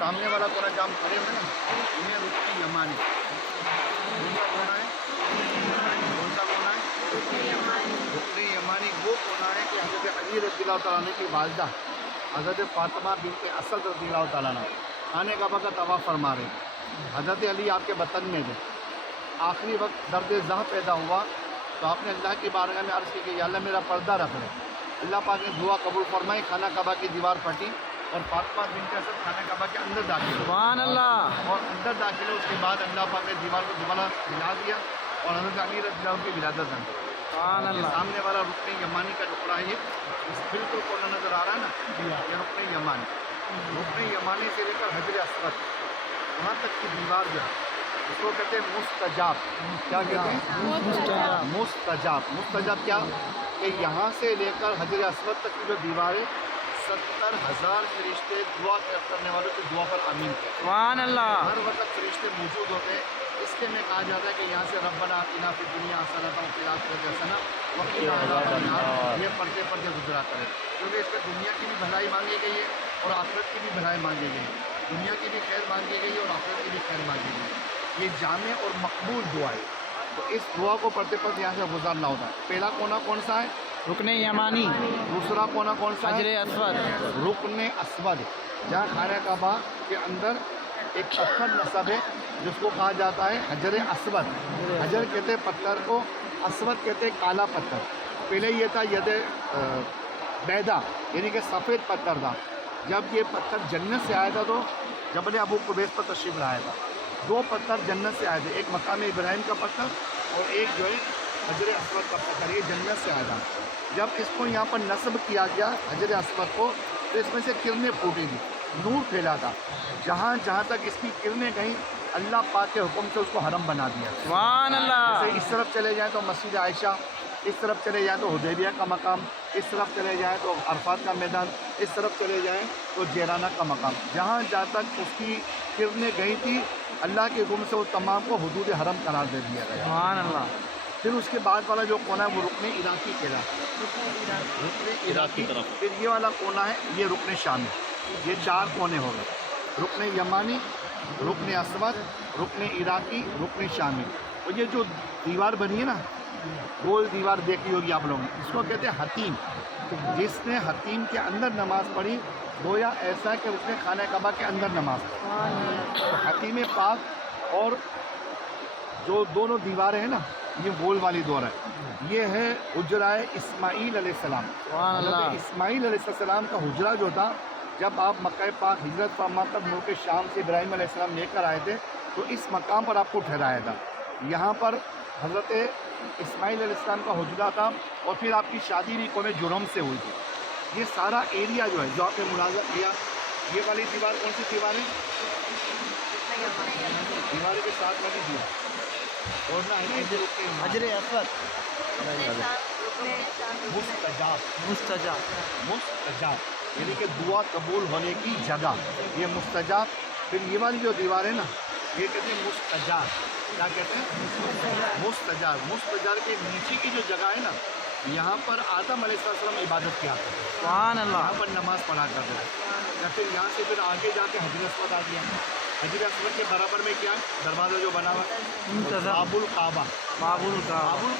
सामने वाला कोना जहाँ हम खड़े हुए ना, इन्हें रुकनी यमानी। कौन सा कोना है? कौन सा कोना है? रुकनी यमानी वो कोना है कि हज़रत अली रज़ियल्लाहु तआला अन्हु की वालिदा हज़रत फातिमा बिन्त असद रज़ियल्लाहु तआला अन्हा खाने काबा का तवाफ़ फरमा रहे। हज़रत अली आपके वतन में थे। आखिरी वक्त दर्द ज़ह पैदा हुआ तो आपने अल्लाह की बारगाह में अर्ज़ की कि या अल्लाह मेरा पर्दा रख ले। अल्लाह पाक ने दुआ कबूल फरमाई, खाना काबा की दीवार फटी और फातिमा बिन्त असद खाना काबा के अंदर दाखिल हुई। सुभान अल्लाह। और अंदर दाखिल है, उसके बाद अल्लाह पाक ने दीवार को दोबारा मिला दिया और हज़रत अली रज़ियल्लाहु अन्हु की विलादत अंदर। सुभान अल्लाह। सामने वाला रुकने यमानी का टुकड़ा है, ये इस बिल्कुल कोना नज़र आ रहा है ना, ये रुकने यमानी। रुकने यमानी से लेकर हजर असवद वहाँ तक की दीवार जो है उसको कहते हैं मुस्तजाब। क्या कहते हैं? मुस्तजाब। मुस्तजाब क्या कि यहाँ से लेकर हजर असवद तक की जो दीवार है 70,000 फरिश्ते दुआ करने वालों की दुआ पर आमीन कहते हैं। सुभान अल्लाह। हर वक्त फरिश्ते मौजूद होते हैं, इसलिए में कहा जाता है कि यहाँ से रब्बना आतिना फिद दुनिया हसनतन व फिल आखिरति हसना व क़िना अज़ाबन नार ये पढ़ते पढ़ते गुजरा करें, क्योंकि इसमें दुनिया की भी भलाई मांगी गई है और आखिरत की भी भलाई मांगी गई है। दुनिया की भी खैर मांगी गई है और आखिरत की भी खैर मांगी गई है। ये जामे और मकबूल दुआ है, तो इस दुआ को पढ़ते पढ़ते यहाँ से गुजरना होता है। पहला कोना कौन सा है? रुकने यमानी। दूसरा कोना कौन सा है? हजर असवद। रुकने असवद, जहाँ खाने काबा के अंदर एक पत्थर नस्ब है जिसको कहा जाता है हजर असवद। हजर कहते हैं पत्थर को, असवद कहते हैं काला पत्थर। पहले ये था यद बैदा यानी कि सफ़ेद पत्थर था। जब ये पत्थर जन्नत से आया था तो जबल अबू कुबैस पर तशरीफ़ लाया था। दो पत्थर जन्नत से आए थे, एक मकाम इब्राहिम का पत्थर और एक जो है हजर असवद का पत्थर, ये जन्नत से आया था। जब इसको यहाँ पर नस्ब किया गया हजर असवद को, तो इसमें से किरणें फूटी थी, नूर फैला था। जहाँ जहाँ तक इसकी किरणें गई अल्लाह पाक के हुक्म से उसको हरम बना दिया। सुभान अल्लाह। जैसे इस तरफ चले जाएँ तो मस्जिद आयशा, इस तरफ चले जाएँ तो हुदैबिया का मकाम, इस तरफ चले जाएँ तो अरफात का मैदान, इस तरफ चले जाएँ तो जेराना का मकाम। जहाँ जहाँ तक उसकी किरणें गई थी अल्लाह के हुक्म से वो तमाम को हुदूद हरम करार दे दिया गया। सुभान अल्लाह। फिर उसके बाद वाला जो कोना है वो रुकने इराकी कहलाता है। रुकने इराकी। फिर ये वाला कोना है ये रुकने शामी। ये 4 कोने हो गए, रुकने यमानी, रुकने असवद, रुकने इराकी, रुकने शामी। और ये जो दीवार बनी है ना, गोल दीवार देखी होगी आप लोगों ने, इसको कहते हैं हतीम। जिसने हतीम के अंदर नमाज़ पढ़ी गोया ऐसा कि उसने खाना काबा के अंदर नमाज पढ़ी। तो हतीम पाक और जो दोनों दीवारें हैं ना, ये गोल वाली दौर है, ये है हुजराए इस्माईल अलैहिस्सलाम। इस्माईल अलैहिस्सलाम का हुजरा जो था, जब आप मक्का पाक हिजरत फरमा कर मुल्क शाम से इब्राहिम अलैहिस्सलाम लेकर आए थे तो इस मकाम पर आपको ठहराया था। यहाँ पर हज़रत इस्माईल अलैहिस्सलाम का हुजरा था और फिर आपकी शादी भी कौम जुरम से हुई थी। ये सारा एरिया जो है जो आपने मुलाज़ा किया, ये वाली दीवार कौन सी दीवार है? दीवार के साथ वाली दीवार और ना हजर असवद। मुस्तजाब। मुस्तजाब। मुस्तजाब यानी कि दुआ कबूल होने की जगह, ये मुस्तजाब। फिर ये वाली जो दीवार है ना, ये कहते हैं मुस्तजाब। क्या कहते हैं? मुस्तजाब। मुस्तजाब के नीचे की जो जगह है ना, यहाँ पर आदम अलैहिस्सलाम इबादत किया करते थे। सुभान अल्लाह। यहाँ पर नमाज़ पढ़ा करते थे। या फिर यहाँ से फिर आगे जाके हजर असवद आ गया। हजर असवद के बराबर में क्या है? दरवाज़ा जो बना हुआ है बाबुल काबा। बाबुल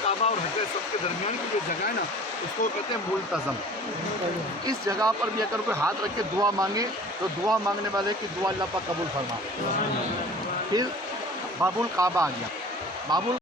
काबा और हजर असवद के दरमियान की जो जगह है ना, उसको कहते हैं मुल्तज़म। इस जगह पर भी अगर कोई हाथ रख के दुआ मांगे तो दुआ मांगने वाले की दुआ अल्लाह पाक कबूल फरमा। फिर बाबुल काबा आ गया। बाबुल